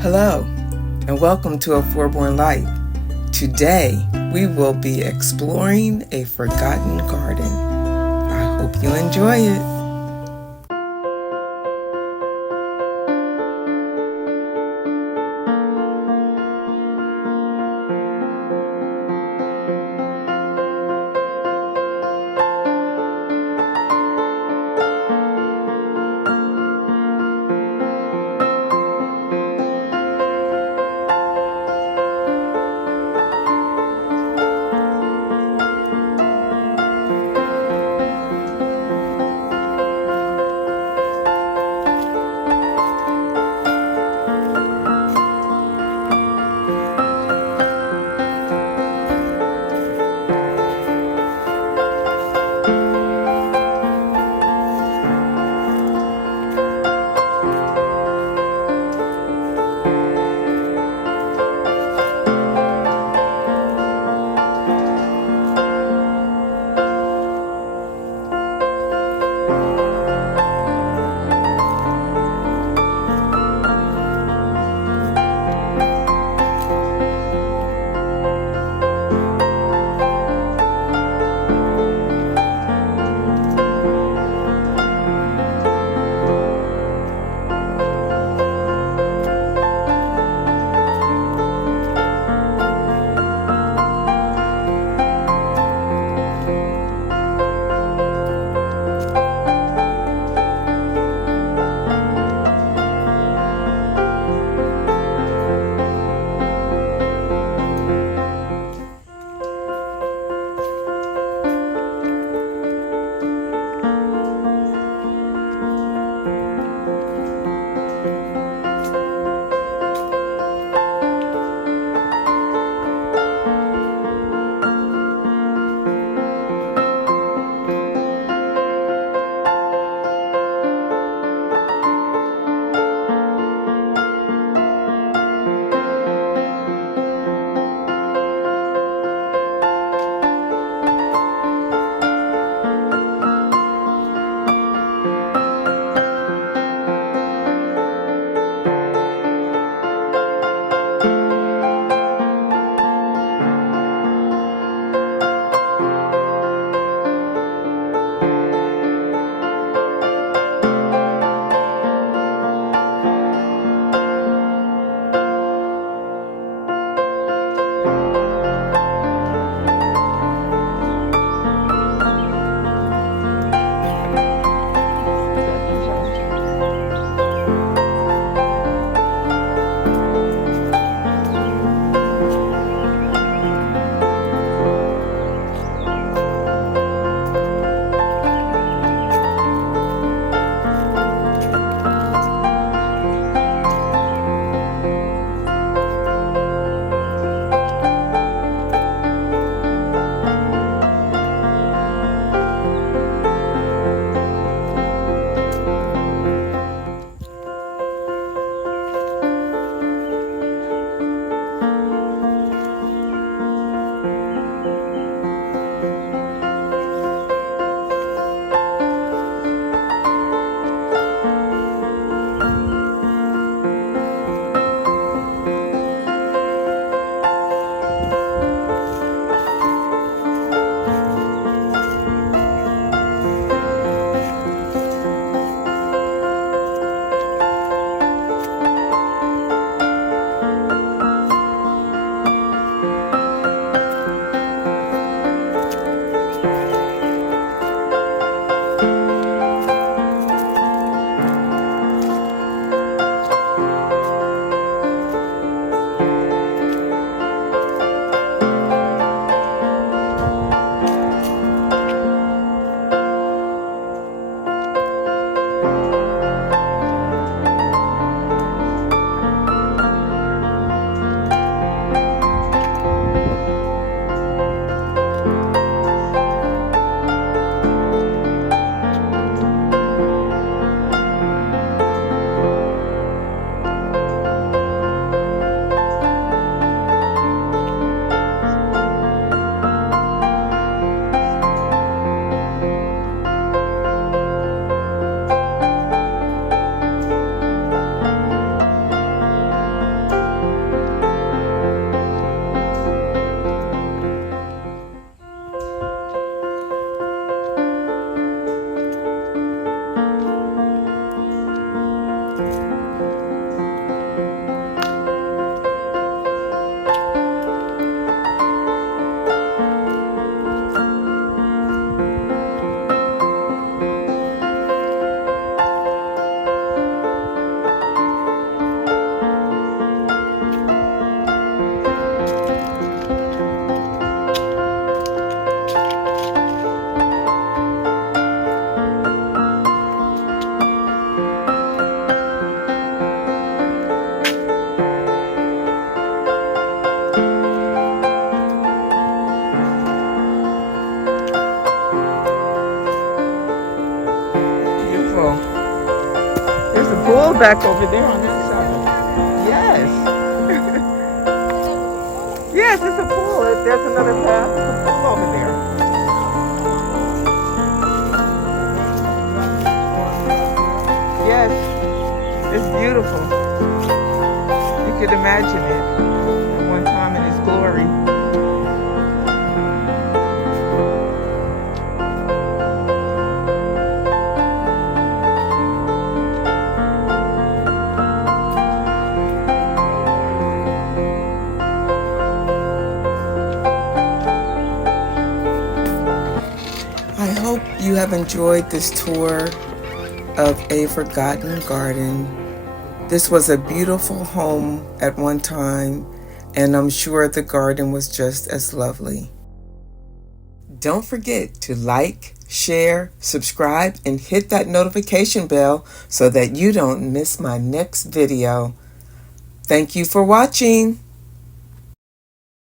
Hello, and welcome to A Foreborn Life. Today, we will be exploring a forgotten garden. I hope you enjoy it. pool back over there on that side. Yes. Yes, it's a pool. There's another path. It's a pool over there. Yes, it's beautiful. You could imagine it at one time in its glory. I hope you have enjoyed this tour of a forgotten garden. This was a beautiful home at one time, and I'm sure the garden was just as lovely. Don't forget to like, share, subscribe, and hit that notification bell so that you don't miss my next video. Thank you for watching.